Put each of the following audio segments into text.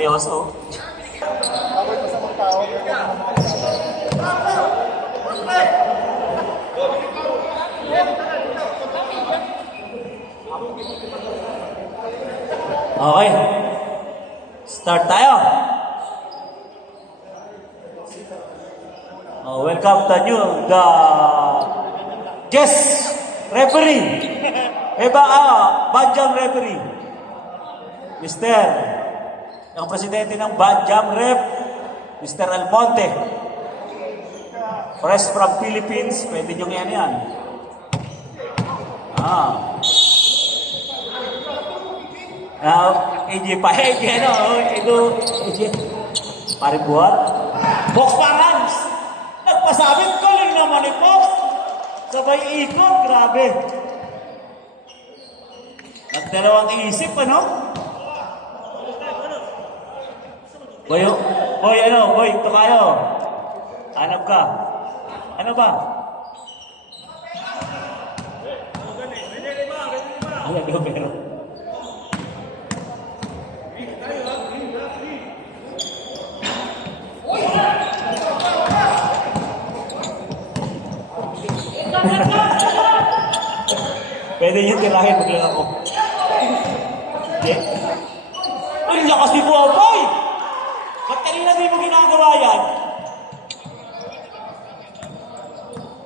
seryoso. Okay. Start tayo. Welcome to you, the guest referee. Banjam referee. Mr. Ang presidente ng Banjam Rep, Mr. Almonte. Fresh from Philippines, pwede nyo yan. AJ pa, AJ, pare buat. Box Params! Nagpasabit, galing naman ni Box. Sabay ikot, grabe. Nagdalawang isip, ano? Boy, ito kayo. Hanap ka. Ano ba? Alam ko, pero. Pwede yung tirahin, maglang ako. Okay? Ay, lakas ni Buaboy! Ba't kanina di mo ginagawa yan?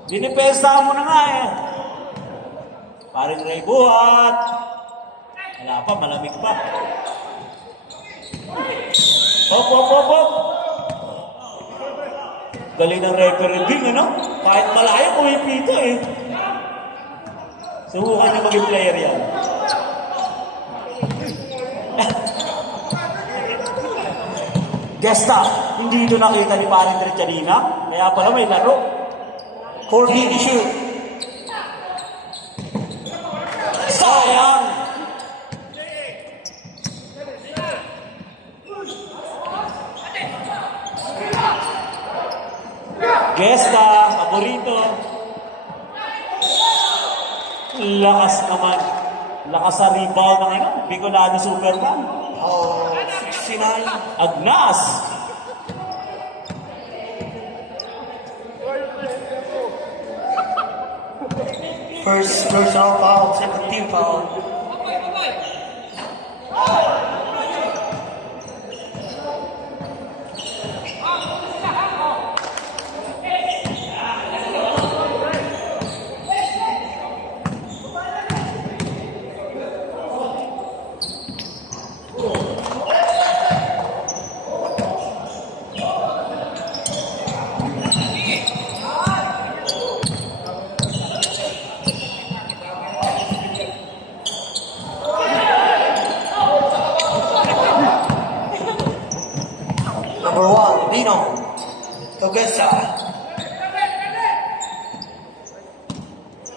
Dinipesa mo na nga eh. Paring Ray Buhat. Wala pa, malamig pa. Hop. Galing ng referee din, ano? Kahit malayo, pumipito eh. Subukan niyo maging player yan. Gesta, hindi ito nakita ni Paring Trechanina. Kaya pala may laro. 14 issue. Sayang! Gesta, paborito. Lakas naman. Lakas sa rebound ng Bicolano Superman. 69. Agnas. First personal foul, second team foul. Number 1, Dino Togesa.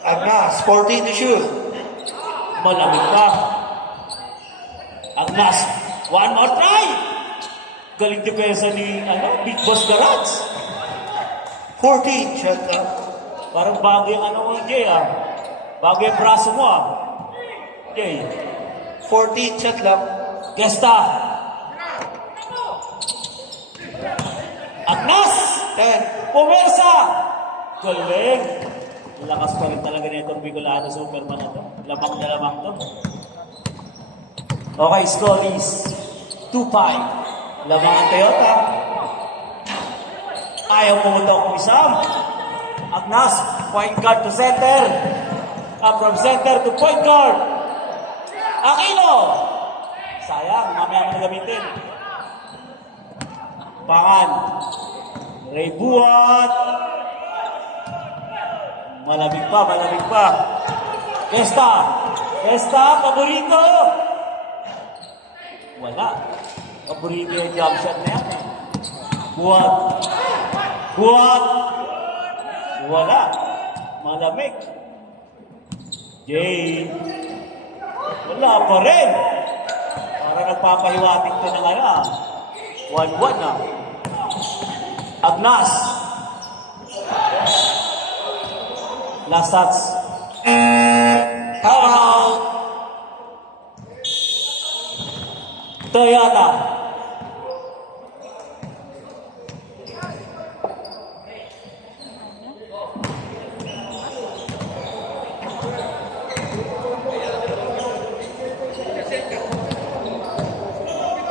Agnas, 14 to shoot. Malamig pa. Agnas, one more try. Galing depensa ni Big Boss Garage. 14, shot up. Parang bago yung mo, Jay Bago yung braso mo Jay. 14, shot lang. Gesta. Agnas! 10. Pumersa! Galing! Lakas pa rin talaga na itong Bicolano Superman na to. Lamang na lamang to. Okay, score is 2-5. Lamang ang Toyota. Ayaw pumutok ni Sam. Agnas, point guard to center. From center to point guard. Aquino! Sayang, mamaya mo na gamitin. Pangan. Ray Buhat. Malamig pa. Gesta, paborito. Wala. Paborito yung jump shot na yan. Buhat. Wala. Malamig. Jay. Wala pa rin. Para nagpapahiwatig to ng 1-1 na. Agnas. Last shots. Foul. Toyota.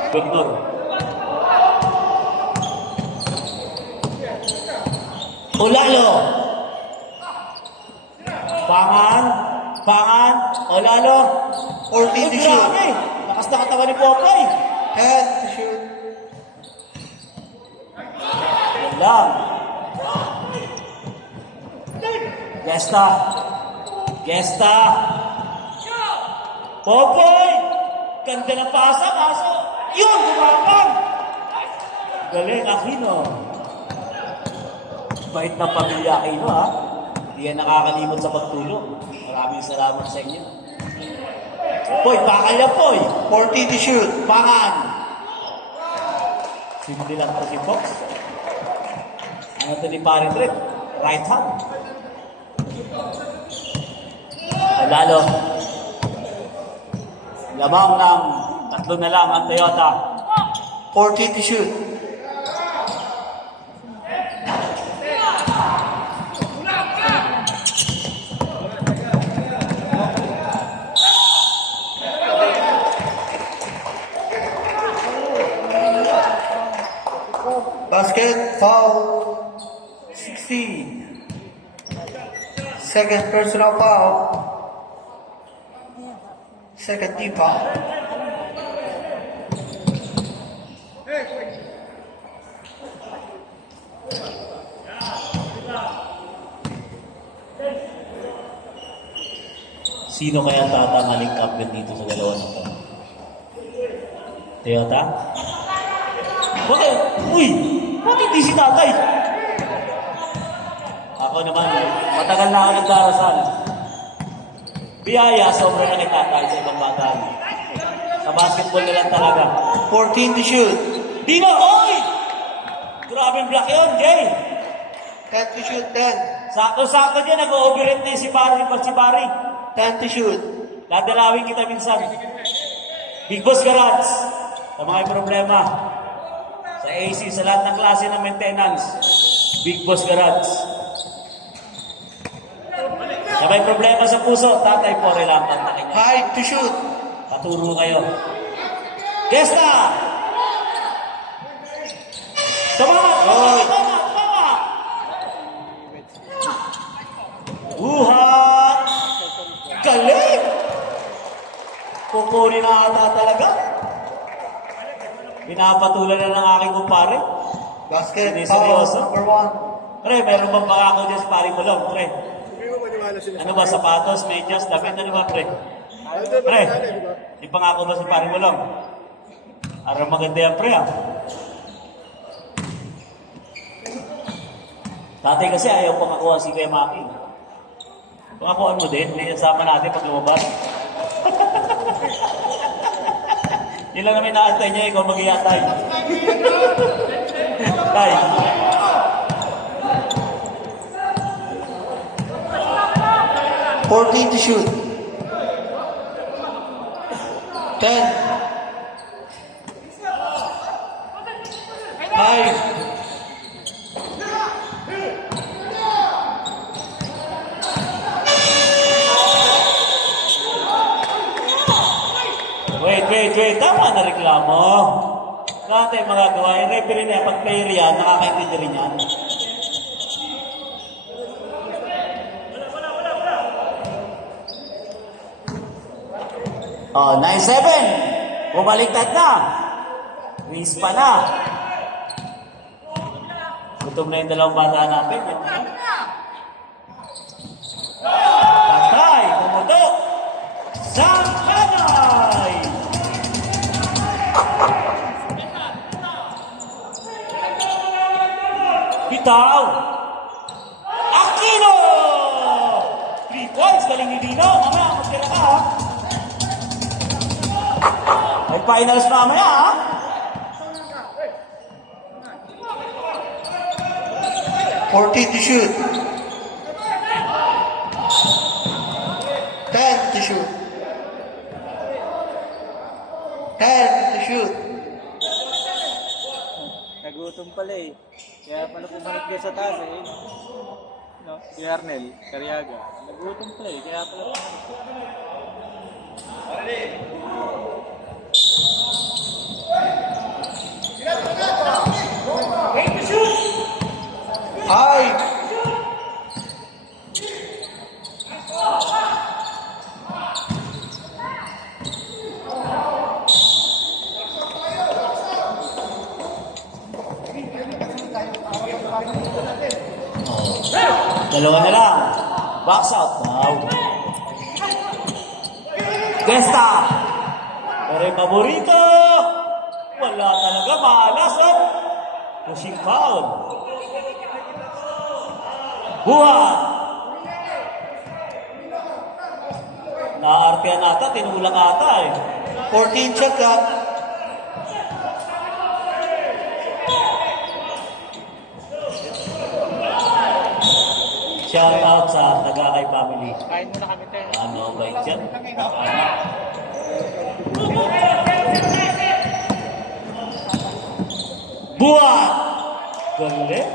Victor. Olalo. Pangan, Olalo. 14 to shoot. Grabe. Lakas na katawan ni Popeye. 10 to shoot. Yan lang. Gesta. Popoy! Ganda ng pasa, kaso yun, gumapang! Galing, Aquino. Bait na pamilya Aquino, ha? Hindi yan nakakalimot sa pagtulong. Maraming salamat sa inyo. Poy, bakal yan, Poy! 40 to shoot. Pangan! Hindi lang po si Fox. Ano ito ni Pari Trip? Right hand. Lalo. Lamang ng 3 na lang ang Toyota. 40 to shoot. Basket, foul. 16. Second personal foul. Second team foul. Sino kaya tatangaling captain dito sa dalawa na to? Toyota? Bakit? Uy! Bakit hindi si tatay? Ako naman, matagal na ako nagdarasal. Biyaya, sobra na kay tatay sa ibang bagay. Sa basketball na lang talaga. 14 to shoot. Dino! Oy! Grabe ang block yun, Jay! 10 to shoot, 10. Sakto-sakto dyan, nag-overhead na si Barry. 10 to shoot. Dadalawin kita minsan. Big Boss Garage. Sa mga may problema. Sa AC, sa lahat ng klase ng maintenance. Big Boss Garage. Sa may problema sa puso, Tatay Pore lang ang takin niya. 5 to shoot. Paturo kayo. Gesta! Tama! Buhat! Galing! Kukunin na ata talaga. Pinapatulan na ng aking kumpare. Basket, Hindi foul, seryoso? number 1. Pre, meron bang pangako dyan sa pari mo lang, pre? Ano ba, sapatos, medyas, damit, ano ba, pre? Pre, may pangako ba sa pari mo lang? Araw maganda yan, pre, ah. Tatay kasi ayaw pangakuha si Kuya Maki. Pangakuhan mo din, may nasama natin pag lumabas. Yun lang namin naantay niya, ikaw mag-iatay. Tay. $14 to shoot. 10. 5. Wait. Tama na reklamo. Wala tayong magagawa. Yung referee niya, pag player yan, nakakaintindi rin yan. Oh, 9-7. Bumaliktad na. Riz pa na. Gutom na yung dalawang bata natin. Patay, pumutok. Sankanay! Bitaw! Aquino! 3 points, galing ni Dino. Mamaya, magkira ka, ha? May finals mamaya, ha? $14 to shoot. 10 to shoot. 10 to shoot. Nagutom pala eh. Kaya pala bumalik din sa taas eh. No? Si Arnel, Cariaga. Nagutom pala eh. Kaya pala bumalik. Dalawa na lang. Box out. Wow. Gesta. Pero yung paborito. Wala talaga. Malas, oh. Pushing foul. Buhat. Naartihan ata. Tinulang ata eh. 14 shot clock. Shout out sa Tagakay family. Kain muna kami, te. Ano ba yan? Buhat! Galing.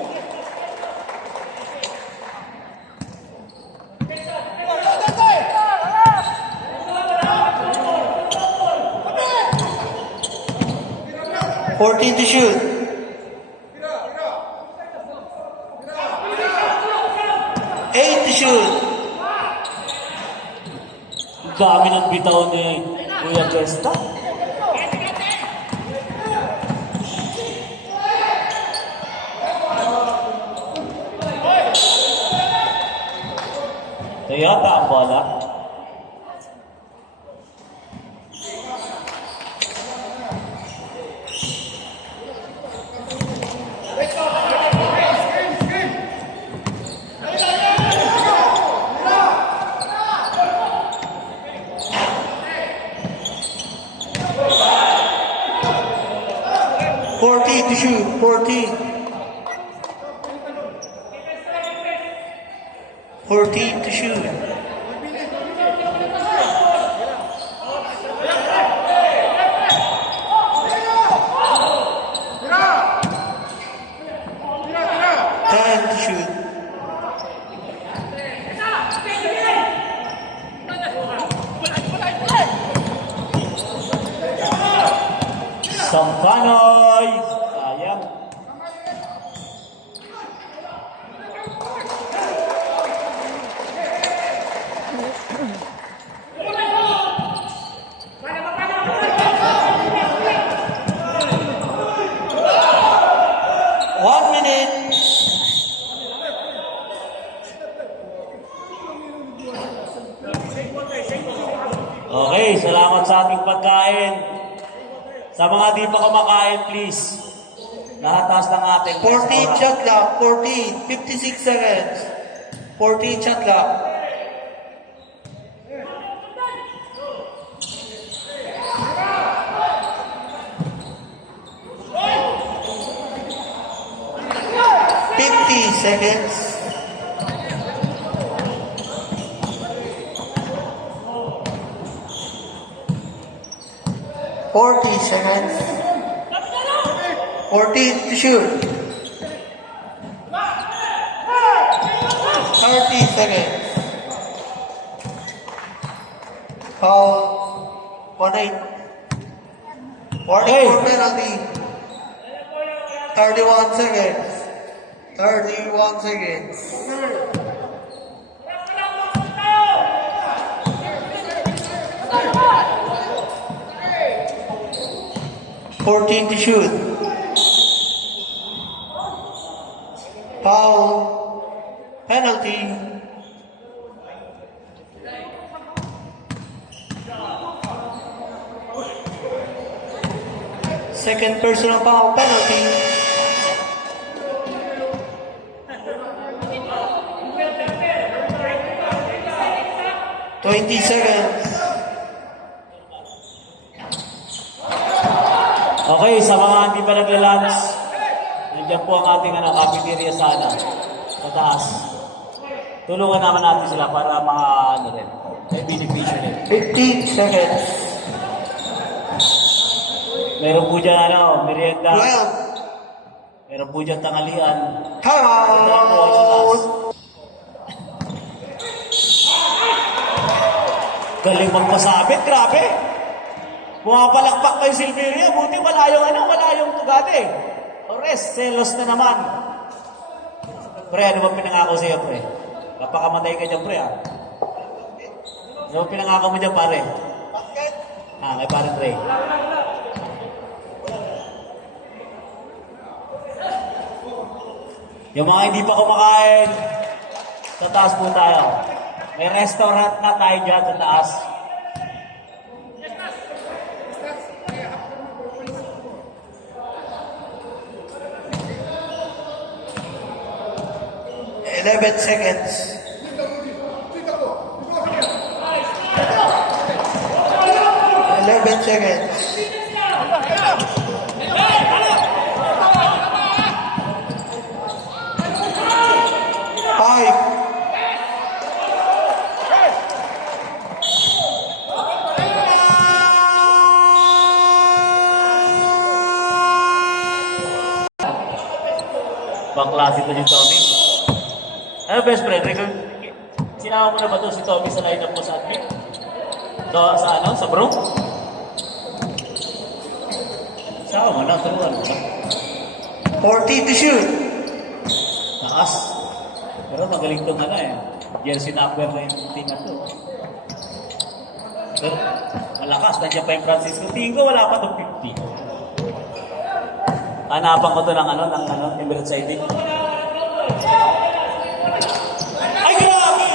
Fourteen to shoot. Eight to shoot. Dami ng bitaw ni Kuya Gesta. Ito yata ang bola. Fourteen to shoot. 14. 14 to shoot. Ten to shoot. Sampanoy! Sayang. One minute. Okay, salamat sa ating pagkain. Sa mga di pa kumakain, please. Nahataas ng ating 14 shot clock. 14. 56 seconds. 14 shot clock. Seconds. Forty seconds. 14 to shoot. 30 seconds. Foul. 1-8. 44 penalty. 31 seconds. 31 seconds. Fourteen to shoot. Foul. Penalty. Second personal foul penalty. Twenty seconds. Okay, sa mga hindi pa nagla-lunch, nandiyan po ang ating cafeteria sana. Sa taas. Tulungan naman natin sila para rin. May beneficio rin. 15 seconds. Meron po dyan merienda. 12. Meron po dyan tangalian. Out. Galing magpasabit, grabe. Pumapalakpak pa yung Silveria, buti wala yung tugate. Ores, selos na naman. Pre, ano bang pinangako sa'yo, pre? Kapakamatay ka dyan, pre, ha? Ano bang pinangako mo dyan, pare? Kay pare Trey. Yung mga hindi pa kumakain, Sa taas po tayo. May restaurant na tayo dyan sa taas. Eleven seconds. 11 seconds. Five. Bakla ito si Tommy. Ano best friend? Sinama mo na ba ito si Tommy sa lineup mo sa admin? Sa ano? Sa bro? Sama mo na. Turuan mo na. 40 to shoot. Taas. Pero magaling itong ano eh. Jersey number na yung team na ito. Pero malakas. Nandiyan pa yung Francisco. Tingin ko wala pa itong 50. Hanapan ko to ng Emirates ID. Ay, grabe!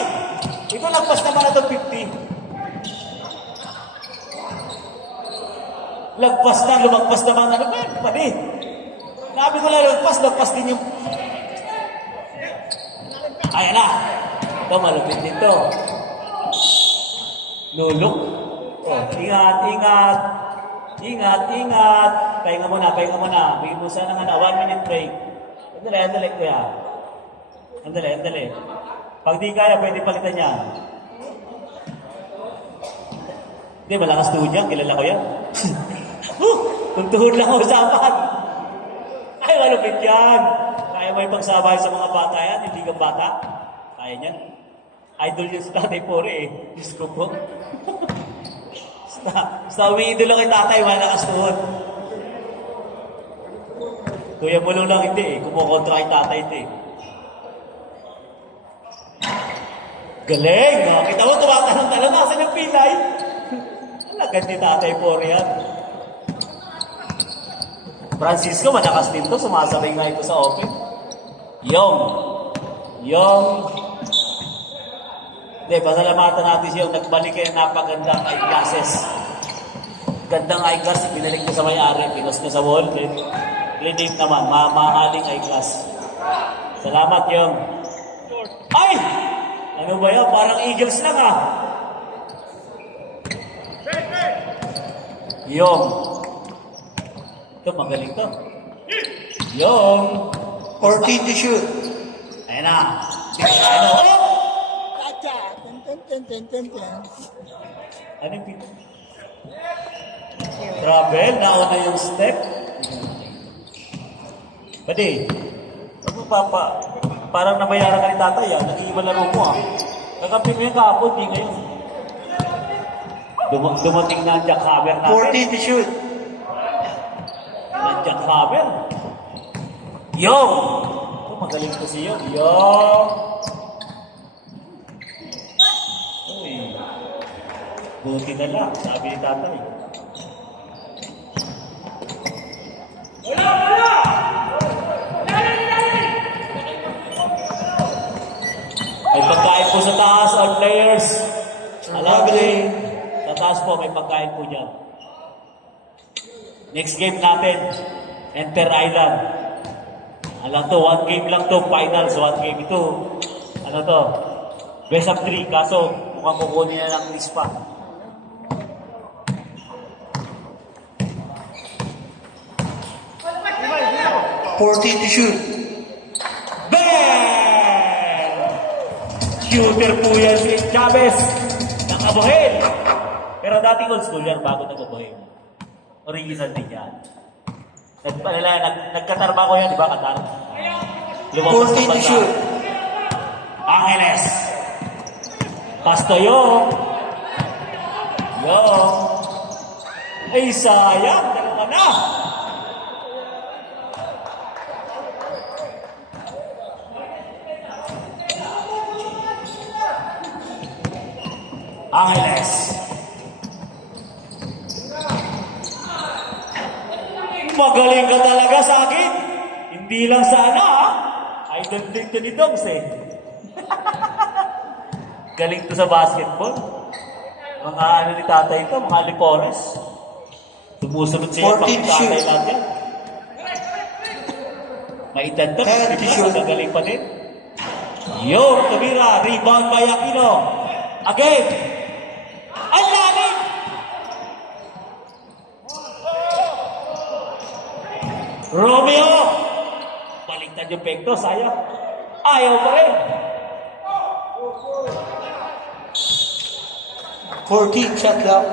Ito nagpas naman na itong 50. Lagpas na, lumagpas naman na. Pwede. Sabi ko lang, lagpas din yung... Ayan na. Ito, malupit dito. Lulok. Oh, ingat. Pahinga muna. Bigyan mo sana nga 1 minute break. Andali, kuya. Andali. Pag di kaya, pwede palitan niya. Hindi, malakas tuhod yan. Kilala ko yan. Tuntuhod lang ang usapan. Ay, malupit yan. Kaya mo ipagsabay sa mga bata yan. Hindi kang bata. Kaya niyan. Idol yun sa Tatay Pore eh. Diyos ko po. Basta umiidol lang kay tatay, malakas tuhod. Kuya mo lang hindi eh. Kumukontra kay tatay ito eh. Galing! Oh. Kita mo, tumatalong-talong. Nasaan yung pilay? Alagad ni Tatay Pore yan. Francisco, malakas din to. Sumasabay nga ito sa open. Yung. Hindi, pasalamatan natin siya. Nagbalik kayo napagandang eyeglasses. Gandang eyeglass, pinalik ko sa may-ari. Pinos ko sa wall. Clean naman. Mahaling eyeglass. Salamat, Yung. Ay! Ano ba yan? Parang Eagles lang ah. Yung. Ito, magaling to. Yung. 14 to shoot. Ayan na. Ano? Ano yung pito? Travel, nauna yung step. Pwede. Parang nabayaran ka ni tatay ah. Nag-iiba laro mo ah. Kakampi mo yung kahapon, di ngayon. Dumating na ang jackhammer natin. 14 to shoot. Ang jackhammer. Yung! Ito, magaling ko si Yung. Yung! Uy. Buti na lang, sabi ni tatay. May pagkain po sa taas, all players. Alagri. Sa taas po, may pagkain po dyan. Next game natin, Enter Island. Alam to, 1 game lang to, finals, 1 game ito. Ano to? Best of 3, kaso mukhang kukunin na ng list pa. $14 to shoot. Shooter po yan si Chavez ng Abuhin. Pero dating old school yan, bago nag-Abuhin. Original din yan. Nagkatarba ko yan, di ba, Katar? 14 to shoot. Angeles. Pasto Yung. Ay, sayang. Dalawa na. Angeles. Magaling ka talaga sa akin. Hindi lang sana, ha? Idol din to ni Dogs, eh. Galing to sa basketball. Mga ano ni tatay ito, mga Lipores. Tumusunod siya 14 pang tatay shoot. natin. Maitad to, 10 shoot. galing pa din. Yung tumira, rebound by Aquino. Again. Ang lalim! Romeo! Baliktad yung pekto, sayang. Ayaw pa rin. 14 shot clock.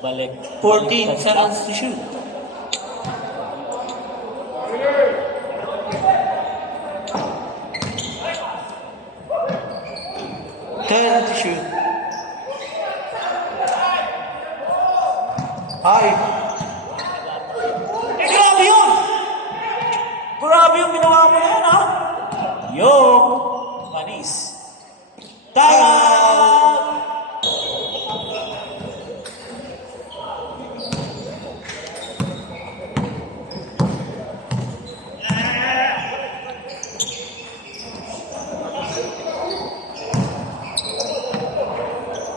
Balik. 14 seconds to shoot. Ten to shoot. Ay, Grabe yun! Grabe yung ginawa mo na yan, ha? Yung manis. Time!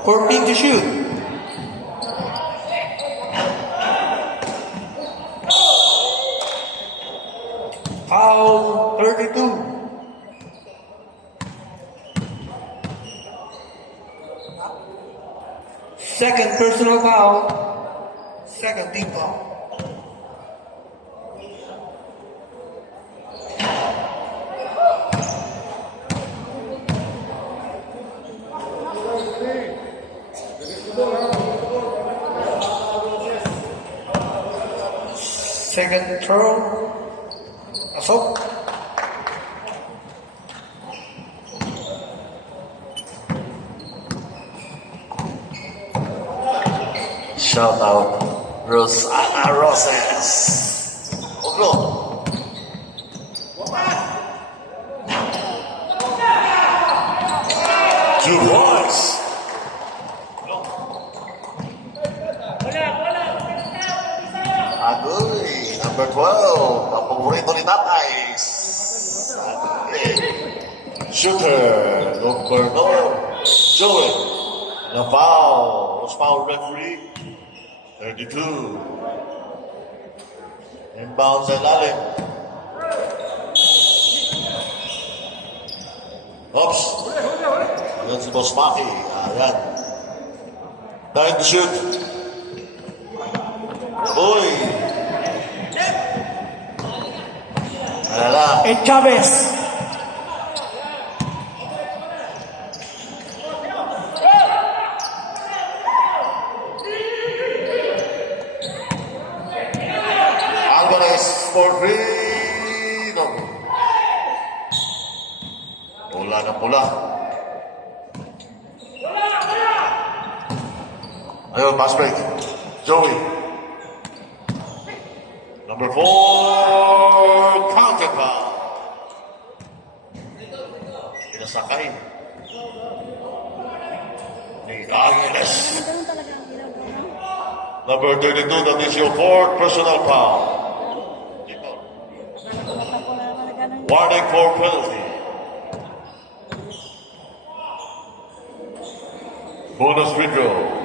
14 to shoot. Foul 32. Second personal foul. Second team foul. Second throw. Assault. Shout out Rosana Roses. Oglo. Two points. Agoy, number 12. Ang paborito ni Tatay. Shooter, number 9. Joey. The foul. Was foul referee. 32. Inbound sa ilalim. Oops. Ayan si Boss Maki. Ayan. 9 to shoot. Uy. Alala. And Chavez. Alvarez for freedom. Pula na pula. Ayun, pass break. Joey. Number 4, counted foul. Pinasakay. Ni Angeles. Number 32, that is your fourth personal foul. Warning for penalty. Bonus free throw.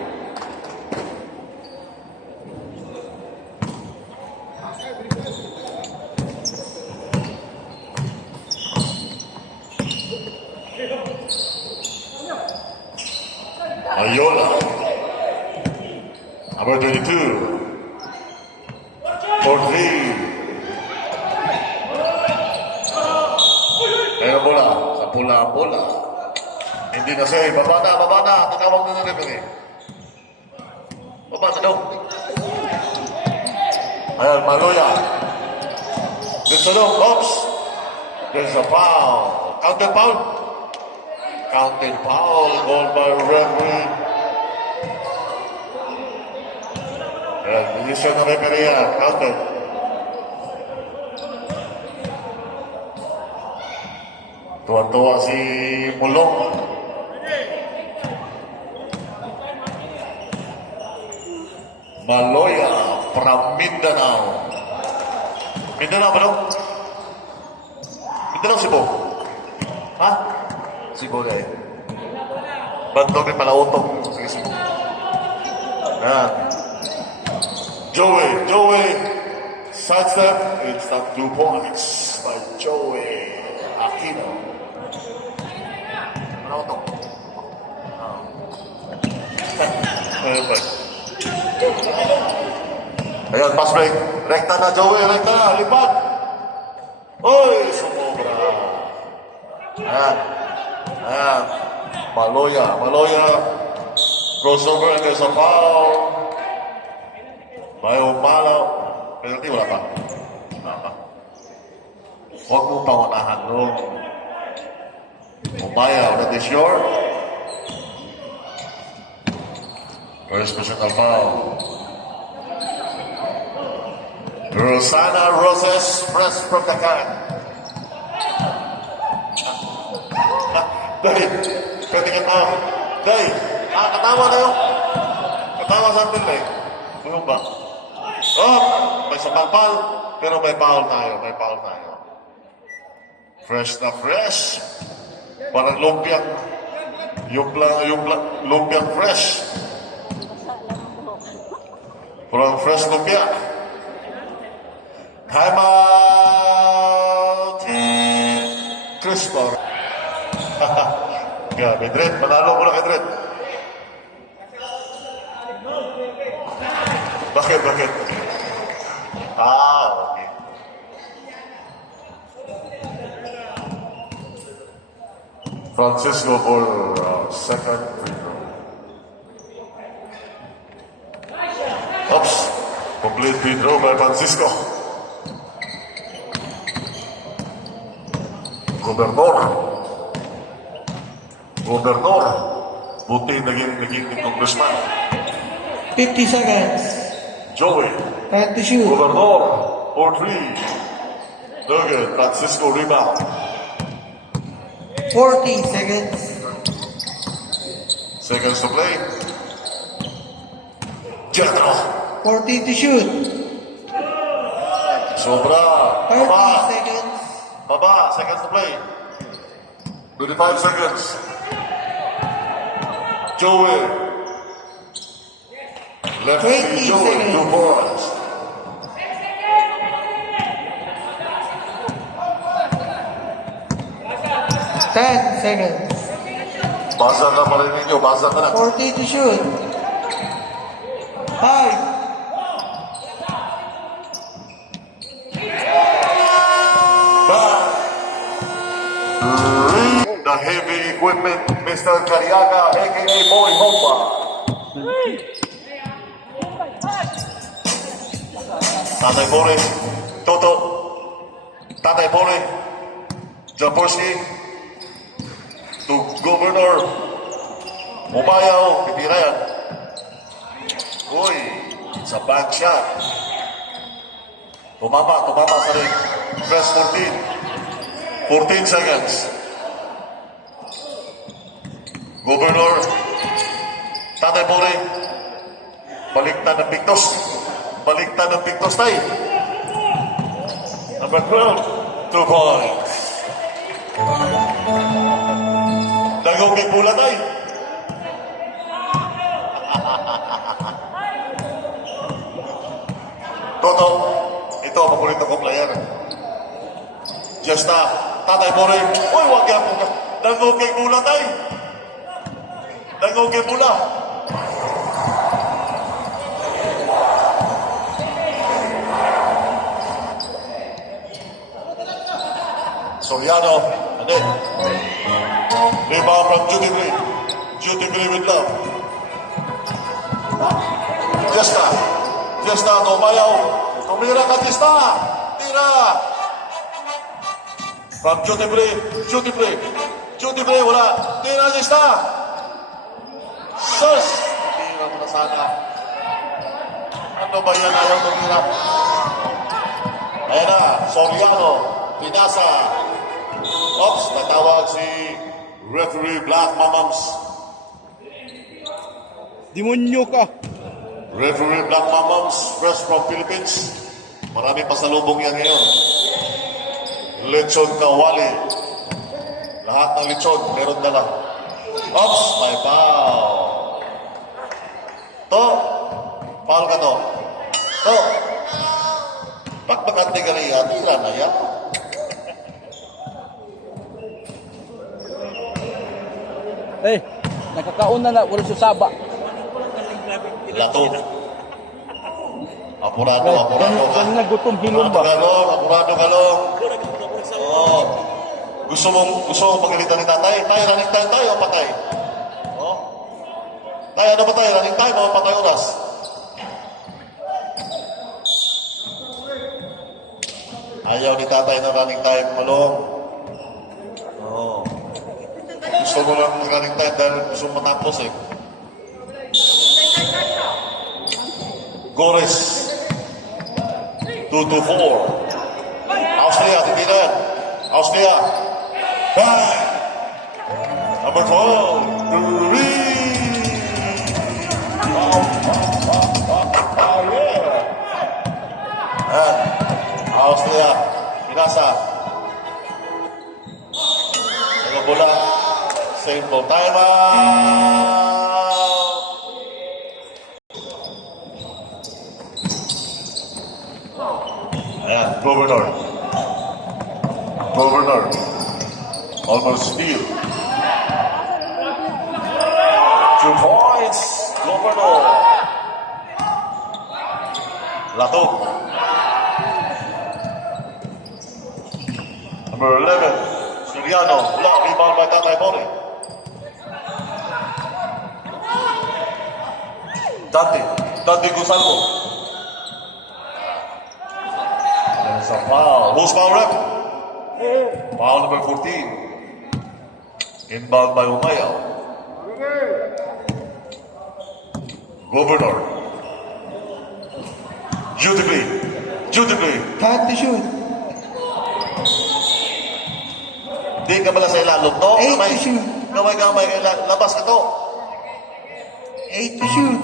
Ayola. Number 22. For 3. Kaya bola. Sa pula-pula. Hindi na say. Baba na, baba na. Tinawag na na rin. Baba na daw. Ayan, Maloya. Dito daw. Oops. There's a foul. Counted foul. Counted foul called by referee. Ayan, decision ng referee yan. Counted. Tuwa-tuwa si Mulong. Maloya from Mindanao. Mindanao ba no? Mindanao, Cebu. Ha? Cebu na eh. Banto ni Palautong. Yan. Joey. Sidestep. It's not 2 points by Joey Aquino. Palautong. Ayan, pass break. Rekta na, Joey. Rekta na. Lipat. Oy, sumobra. Ayan. Maloya. Crossover and there's a foul. May umalaw. Penalty, wala pa. Huwag mo paunahan doon. Umayaw, that is your first personal foul. Rosana Roses, fresh from the can. Dahil, pwede ka tao. Dahil, katawa tayo. Katawa sa atin, Dahil. Ano ba? Oh, may sapalpal, pero may foul tayo. Fresh na fresh. Parang lumpiang, lumpiang fresh. Parang fresh lumpia. Time out. Crispo. Grabe, Dred. Manalo mo na kay Dred. Bakit? Okay. Francisco for second free throw. Oops. Complete free throw by Francisco. Gobernador. Buti naging congressman. 50 seconds. Joey. Time to shoot. Gobernador for 3. Nugget. Francisco rebound. 40 seconds. Seconds to play. Jetro. 40 to shoot. Sobra. 30 Baba. seconds. Seconds to play. 25 seconds. Joey. Left 20 Joey. seconds. 2 points. Ten seconds. Basa ka pa rin ninyo. Basa ka na. 40 to shoot. 5. Back. The heavy equipment, Mr. Cariaga, a.k.a. Boy Homba. Tatay Bore, Toto, Tatay Bore, Jaworski, to Governor, Umayaw, pipira yan. Uy, it's a bad shot. Tumama sa rin. Press 14. 14 seconds. Governor, Tatay Bore, baliktad ng Pictos tayo. Number 12, 2 points. Dagong kay pula tayo. Toto, ito ang paborito kong player. Just na, Tatay Bore, uy, wag yan po ka. Dagong kay pula tayo. Dagong kay pula. Soriano, and then rebound from Judy Gray. Judy Gray with love. Jesta, Tumayaw. Tumira ka, Jesta. Tira. From Judy Gray, wala. Tira, Jesta. Sus. Tira mo na sana. Ano ba yan? Ayaw tumira. Ayan na, Soriano. Pinasa. Oops, natawag si referee Black Mamams. Demonyo ka! Referee Black Mamams, fresh from Philippines. Marami pasalubong yan ngayon. Lechon Kawali. Lahat ng lechon, meron dala. Oops, may foul. To, foul ka to. To, pagbaganti ka rin yan, tira na yan. Eh, nakakauna na, wala susaba. Lato. Apurado ka. Ganun na gutom hilom ba? Apurado ka, Long. Oh. Gusto mong pagalitan ni tatay? Tay, running time tayo, patay. Oh. Tay, ano ba tayo? Running time o patay oras? Ayaw ni tatay ng running time, Malong. Oh. Gusto mo lang ng running time dahil gusto mo matapos eh. Gores. 2-4. Austria, titinan. Austria. Bang! Number 12. Three. Oh, yeah. And Austria. Pinasa. Ang bola. Same ball. Time out. Ayan, Governor. Almost steal. 2 points. Governor. Lato. Number 11. Suriano. Block. Rebound by Tatay Bori. Dante Gusalvo. There's a foul. Who's foul rep? Foul number 14. Inbound by Umayaw. Governor. Beautifully. Time to shoot. Di ka pala sa ilalog, no? 8 to shoot. Gamay. Labas ka to. 8 to shoot.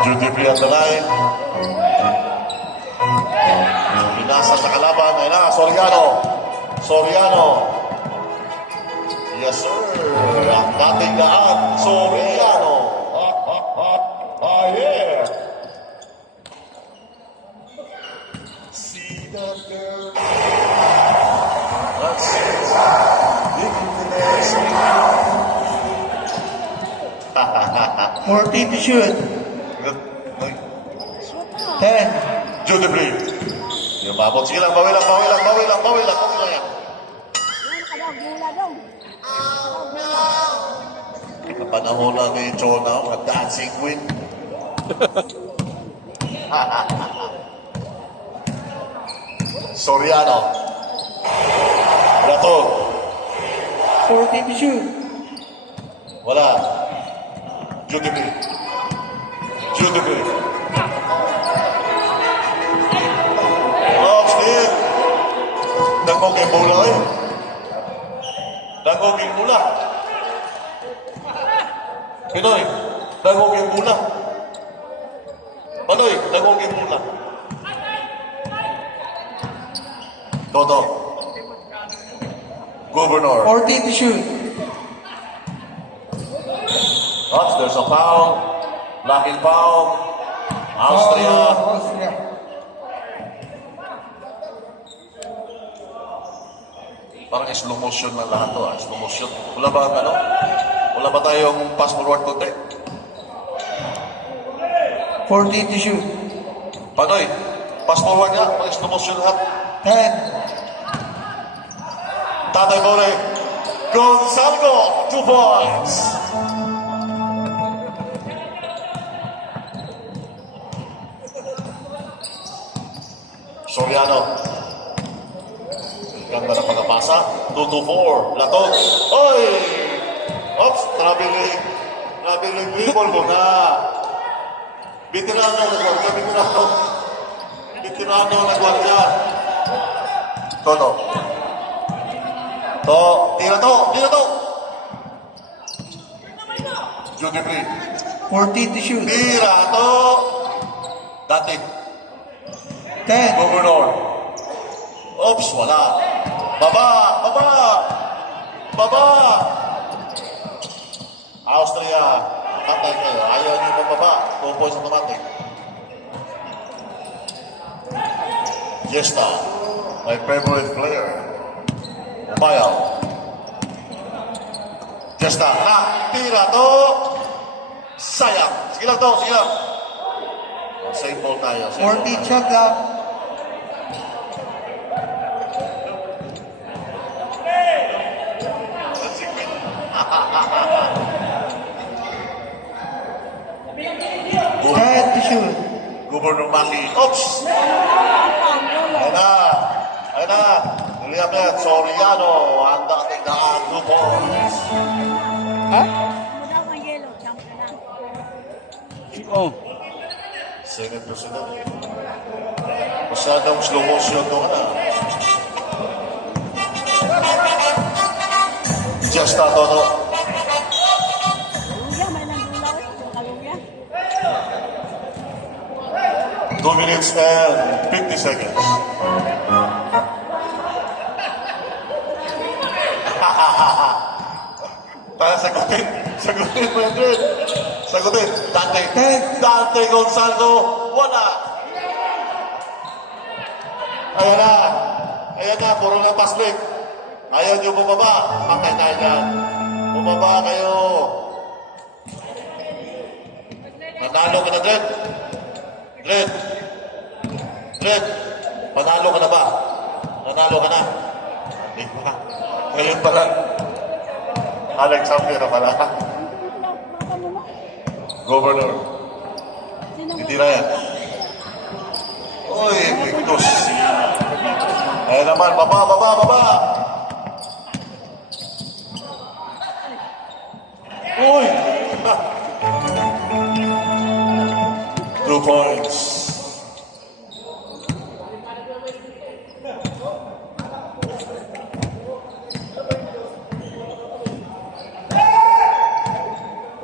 Beautifully at the line. Pinasa sa kalaban. Ayun na, Soriano. Yes, sir. Ang dating daan, Soriano. Yeah. See that girl. That's it. Living the next 14 to shoot. 10. Beautifully. Yung mabot. Sige lang, bawi lang. yan. Kapanahon lang ni Jonah, mga dancing queen. Soriano. Rato. 14 to shoot. Wala. Beautifully. Steve. Dagog yung bola eh. Pinoy, dagog yung bola. Panoy, dagog yung bola. Toto. Governor. 14 to shoot. Oops, there's a foul. Blocking foul. Austria. Austria. Parang slow motion na lahat to, slow motion. Wala ba tayong pass forward konti? 14 to shoot. Panoy, pass forward nga, parang slow motion lahat. 10. Tatay Bore, Gonzalo, 2 points. Soriano. Ganda na pagkapasa. 2-4. Latog. Oy! Oops! Traveling dribble mo na. Veterano nagwagya. Toto. Tira to. Judy Free. 14 to shoot. Tira to. Dati. 10. Governor. Oops, wala. Baba! Baba! Baba! Austria, katay kayo. Ayaw niyo mababa. 2 points automatic. Gesta, my favorite player. Bayaw. Gesta, tira to. Sayang. Sige lang to, sige lang. Same ball tayo. Same ball 40 tayo. shot clock. Set to shoot. Governor Maki. Oops! Ayun na. Ayun na. Julian Soriano. Ang dating daan. 2 points. Muna kang yellow, jump ka na. Oh. Senate President. Masyadong slow motion doon na. Just na todo. Luya, may nandulaw eh. Kaluya. 2 minutes and 50 seconds. Para sagutin. Sagutin mo yun, Dred. Sagutin. Dante. Dante Gonzalo. Wala. Ayan na. Ayan na. Puro lang pass break. Ayaw nyo bumaba. Patay tayo dyan. Bumaba kayo. Nanalo ka na, Dred. Dred. Dred. Panalo ka na ba? Nanalo ka na. Hindi pa. Ngayon pa lang. Alex Amir na pala. Governor. Hindi na yan. Uy, Victus. Ayan naman, baba, baba, baba. Uy! 2 points.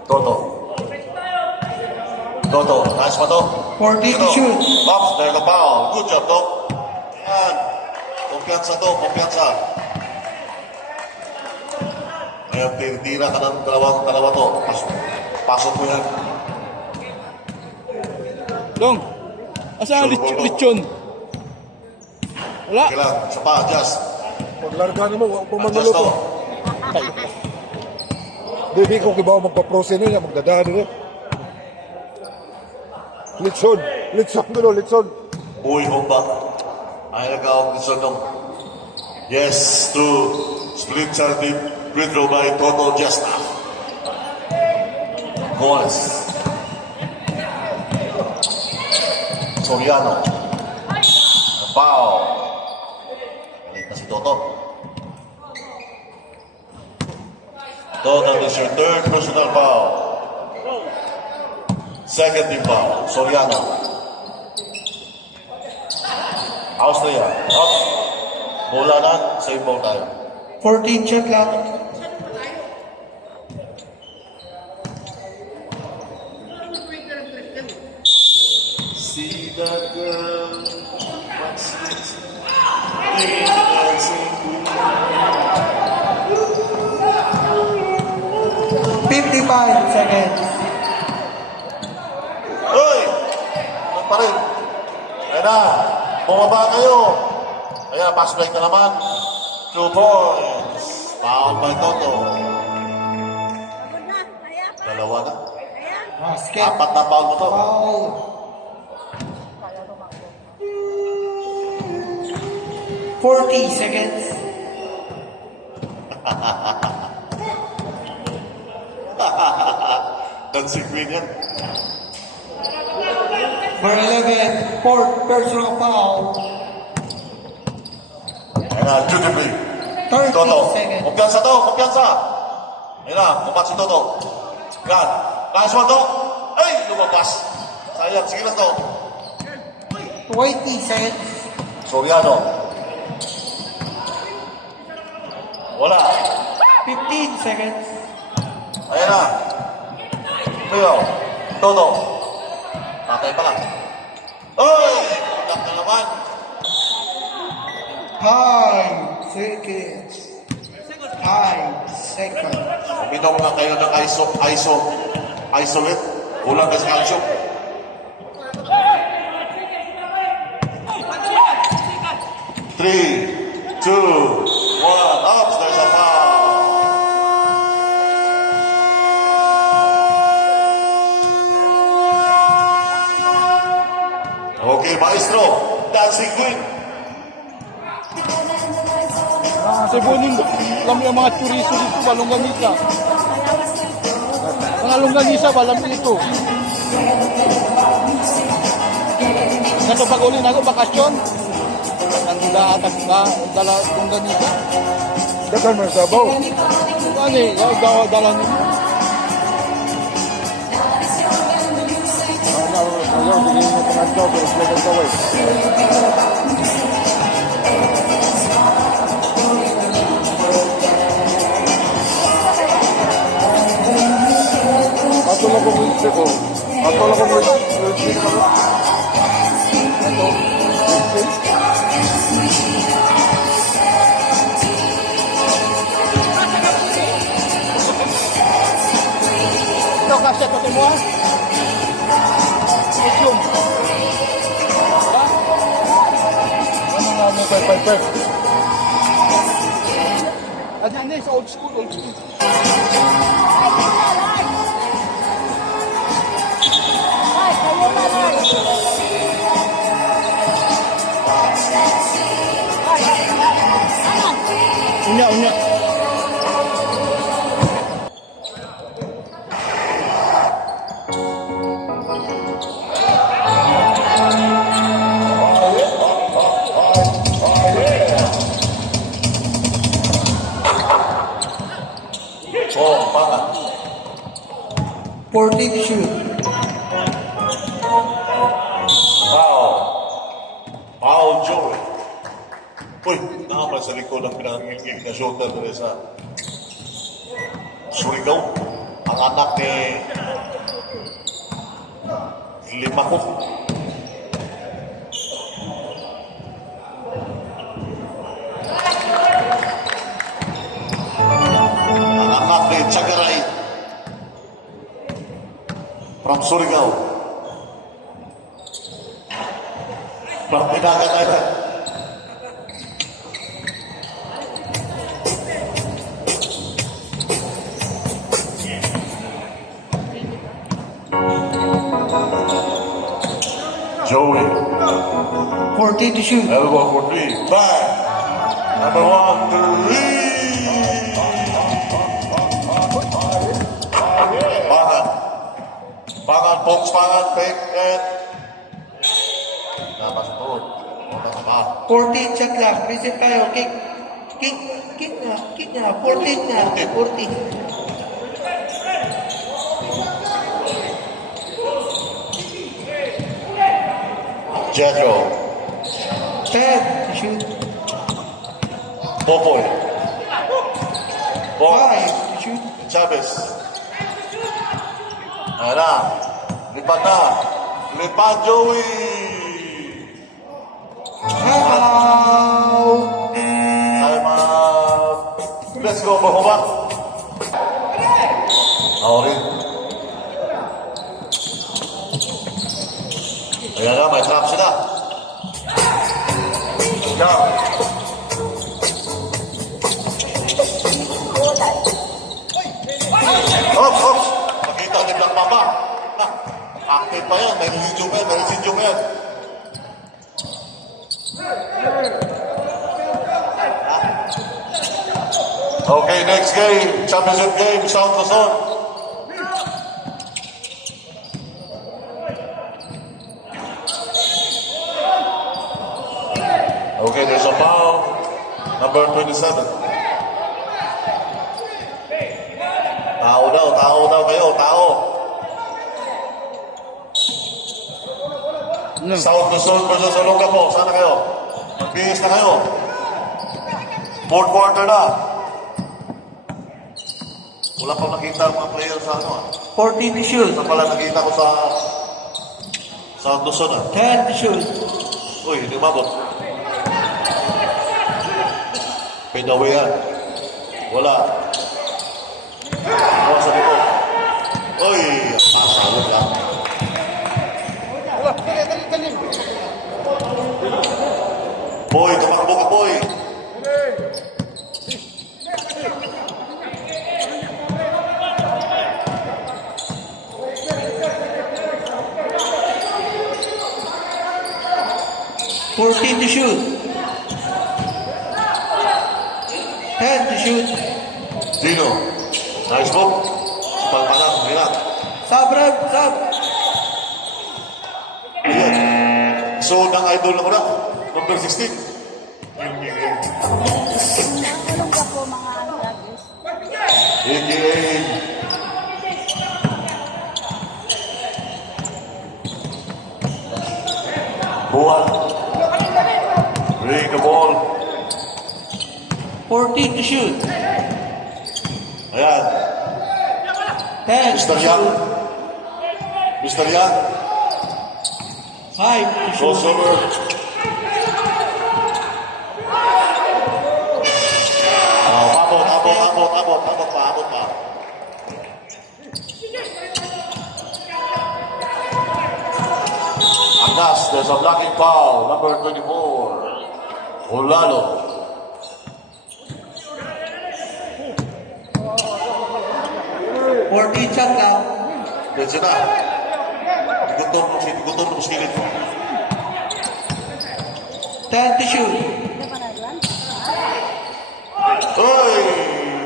Toto. Toto, nice pa to. 40 to shoot. Pops, there ka foul. Good job, Dok. Yan. Kumpiyansa to, kumpiyansa. Ngayon, tira ka ng dalawa to. Pasok mo yan. Dong. Asan ang lechon? Wala. Sige lang, isa pa, adjust. Paglarga mo, huwag mo Adjust to. manuluto. Baby ko kibaw magpa-prose niya, magdadaan niya. Litson, litson dulu, litson. Uy, Humba. Ay, nag-aawag ni Sodom. Yes, to split charting free throw by Toto Gesta. Goals. Soriano. Foul. Galit na si Toto. Toto, this is your third personal foul. Second team foul. Soriano. Austria. Up. Bola na. Same ball tayo. 14 shot clock. See that girl. What's it? Dancing queen. 55 seconds. Hoy! Ano pa rin? Ayan na. Bumaba kayo. Ayan, pass break na naman. 2 points. Foul by Toto. Pagod na. Kaya pa. Dalawa na. Kaya. Basket. 4 na foul mo to. Foul. 40 seconds. Dancing queen yan. For 11, fourth personal foul. Ayan na, duty free. 30 Toto. seconds. Kumpiyansa to, kumpiyansa. Ayan na, kumpat si Toto. Yan. Nice one to. Ay, lumabas. Sayang, sige lang to. 20 seconds. Soriano. Wala. 15 seconds. Ayan na. Pio. Toto. Patay pa lang. Ay! Lock na naman. 5 seconds. 5 seconds. Uminom na kayo ng isolate. Kulang ka sa calcium. Three, two, one, up. There's a foul. Okay, maestro. Dancing Queen. Sa bunin, alam yung mga chorizo dito, balongganisa. Mga longganisa, alam dito. Nato pag uli na ako, bakasyon. Ang dala longganisa. Dagan mo sabaw. Ano eh, dala nyo. Ayaw, bigyan mo pangatlo, pero sila kaway. Ato lang kong whisky ko. Ato lang kong whisky ko. Ato. Ito kasi ito mo. Isyong. Ano nga mo, pay. Adi ini sa old school. Unya. Oh, pangat. 14 to shoot. Foul, Joey. Uy, naman sa likod ang pinangingig na shoulder dito sa Surigao. Ang anak ni Limako. Ang anak ni Chagaray from Surigao. Pertinagan aja. Joey, 14 to shoot. elbow for three, back. Number 1, 3. Pangan, folks, fake and dapat po. 14 shot lang. Visit tayo. Kick na. 14 na. 14. Jetro, 10 to shoot. Popoy, 5 to shoot. Chavez. Ayan na. Lipat, Joey. Time out. Time out. Let's go, Bahoma. Ako rin. Ayan na, may trap sila. Now. Ops. Nakita ni Black Mamba. Active pa yan. May residyong yan. Okay, next game. Championship game. South Luzon. Okay, there's a foul. Number 27. Tao daw kayo. South Luzon versus Olongapo. Sana kayo? Magbihis na kayo. Fourth quarter na. Wala pang nakita ang mga player sa ano. 14 to shoot. Ito pala nakita ko sa South Luzon 10 to shoot. Uy, hindi umabot. Fade away yan. Wala. Bawa sa likod. Uy, pasawag lang. Wala, dali. Boy, tumakbo ka, boy. Fourteen to shoot. 10 to shoot. Dino. Nice move. Palpalang, hilang. Sub, Rev, sub. Ayan. So, ng idol ko na. Number 16. Nakulong ka po mga ano, lagis. AKA. Buwan. Bring the ball. 14 to shoot. Ayan. 10 Mr. to Young. shoot. Mr. Young. 5 to shoot. Crossover. Abot pa. Angas, there's a blocking foul, number 24. Olalo. Fourteen shot clock. Diyan na. Gutom ng skillet. 10 to shoot. Ano pa na doon? Uy!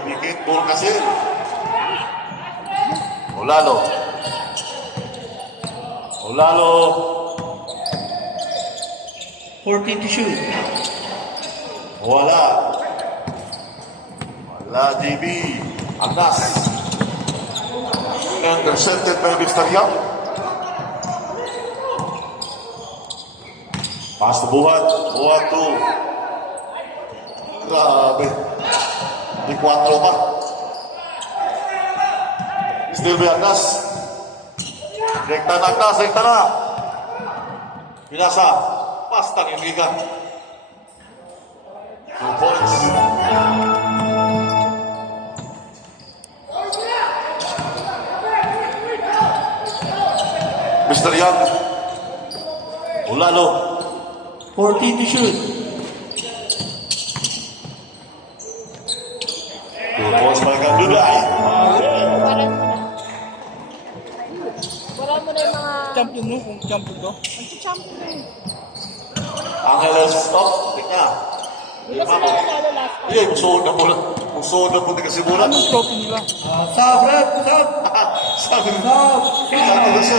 Dikit ball kasi. Olalo. 14 to shoot. Wala, DB. Angas. Intercepted by Mr. Young. Pass to Buhat. Buhat to. Grabe. Di 4 pa. Still by Angas. Rekta na Angas. Rekta na. Pinasa. Basta yung liga. 2 points. Mr. Young. Ulalo. 14 to shoot. 2 points para kang Dulay. Wala mo na yung mga... Champion mo, kung champion to. Champion na yun. Angeles stop. Tika. Hindi sila nanalo last time. Iya, musuod na po di kasimulan. Anong trophy nila? Sub, Rev, sub. Sabi mo. Sub. Sabi mo siya.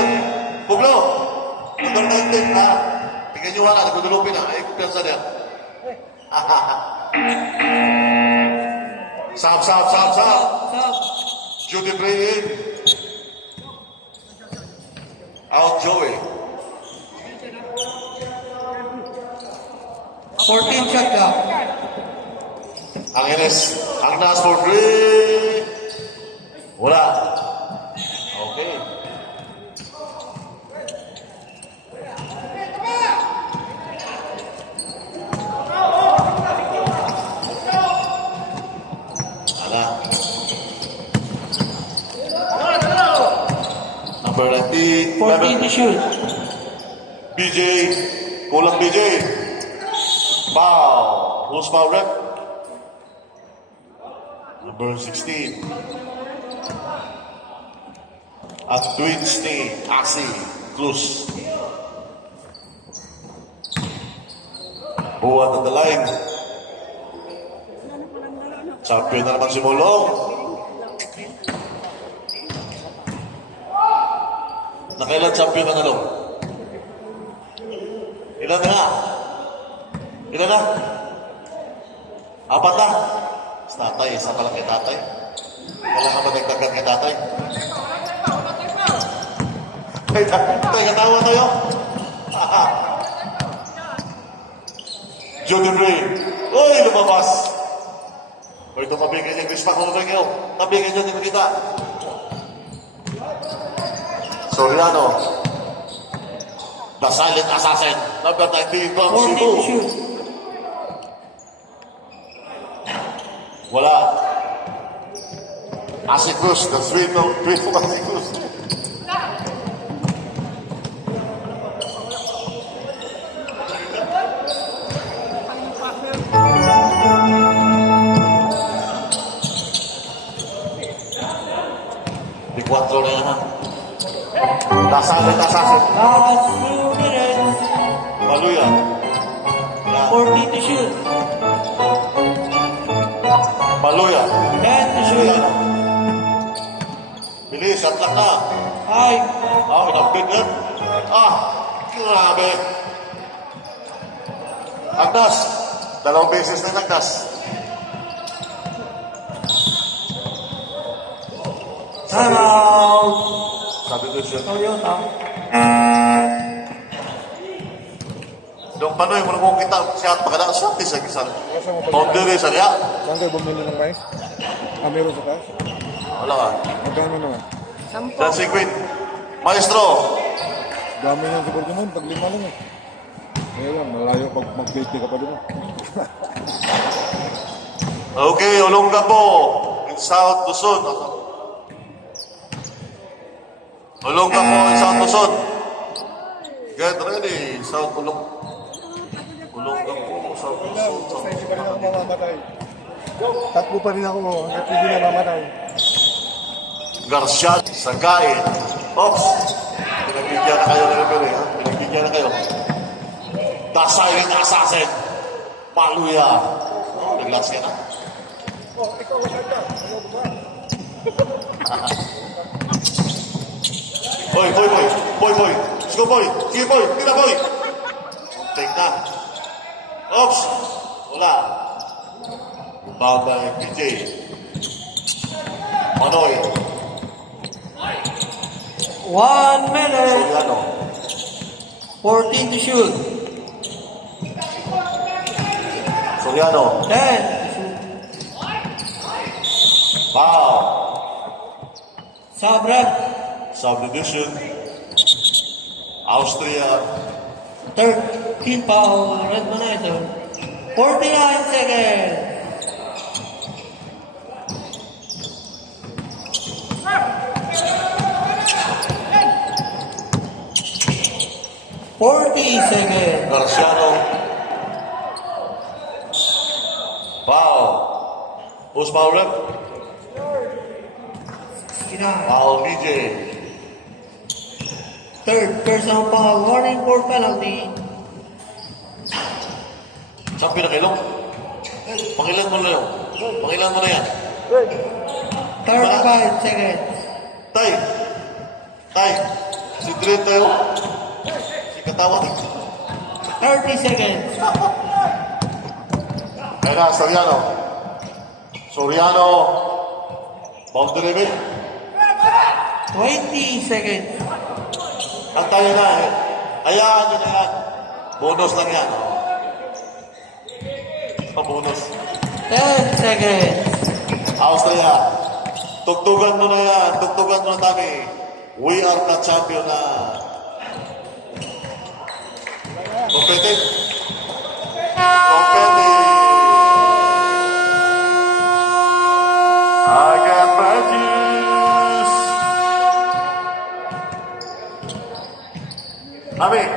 Puglo. Number 19 ha. Tingnan nyo na. Nagudulupin na. Ay, kumpiyansa niya. Sab. Sub. Judy Bray in. Out Joey. 14 shot clock. Angeles. Agnas for 3. Wala. Okay. Wala. Number 19. 14 to shoot. BJ. Kulang BJ. Foul. Who's foul rep? Number 16. At Twinstein. Asi. Cruz. Buhat at the line. Champion na naman si Molong. Nakailan champion na nalong? Ilan na? Ilan na? 4 na? Si tatay, isa pa lang kay tatay. Kailangan ba nagtagan kay tatay? Tay, katawa tayo? Judy Bray. Uy, lumabas. Uy, tumabigay niya. Chris Paco, tumabigay. Tumabigay niya, hindi kita. Soriano. The silent assassin. Number 19, Bang 14 to Cebu. shoot. Wala. Asicus, the sweet of Asicus. Di 4 na yan ha. Tasasin. Last 2 minutes. Paluya. Yan. 40 to shoot. Paluya. 10 to shoot. Yan. Bilis, atlak na. 5. Ah, kinapit yan. Ah, grabe. Agdas. 2 beses na yung Agdas. Time out. Sabi ko siya. Toyota. Doon pa noy, muna kita siya at pagkala. Siya, di sa kisal. Boundary sa niya. Saan kayo bumili ng rice? Meron sa taas? Wala ka. Magkano naman? Dan si Queen. Maestro. Dami yan sa Portimon, pag 5 lang eh. Ngayon, malayo pag mag-plate ka pa din. Okay, Olongga po. In South Luzon. Olongga po in South Luzon. Get ready. South Olongga po. South Luzon. Basta hindi pa rin ako mamamatay. Takbo pa rin ako, hanggat hindi na mamatay. Garcia, Sagay. Ops. Pinagbigyan na kayo ng referee, ha? Pinagbigyan na kayo. The Silent Assassin. Paluya. Naglas ka na. Oh, ikaw, wala ka. Ano ba? Boy. Sige, boy. Tira, boy. Take na. Ops. Wala. Bound by PJ. Manoy. 1 minute. Soriano. 14 to shoot. Soriano. 10 to shoot. Foul. Sabrad. Subdivision. Austria. 13 foul. Red Monitor. 49 seconds. seconds. Garciano. Foul. Who's foul rep? 69. Foul DJ. Third personal foul. Warning for penalty. Saan pinakilong? Pangilan mo na yun. Pangilan mo na yan. 35 seconds. Tay. Si Dred tayo. Si Katawang. 30 seconds. Kaya na, Soriano. Boundary limit. 20 seconds. Ang tayo na eh. Hayaan nyo na yan. Bonus lang yan. Bonus. 10 seconds. Austria. Tugtugan mo na yan. Tugtugan mo na kami. We are the champion na. Competitive. I can practice. Amin.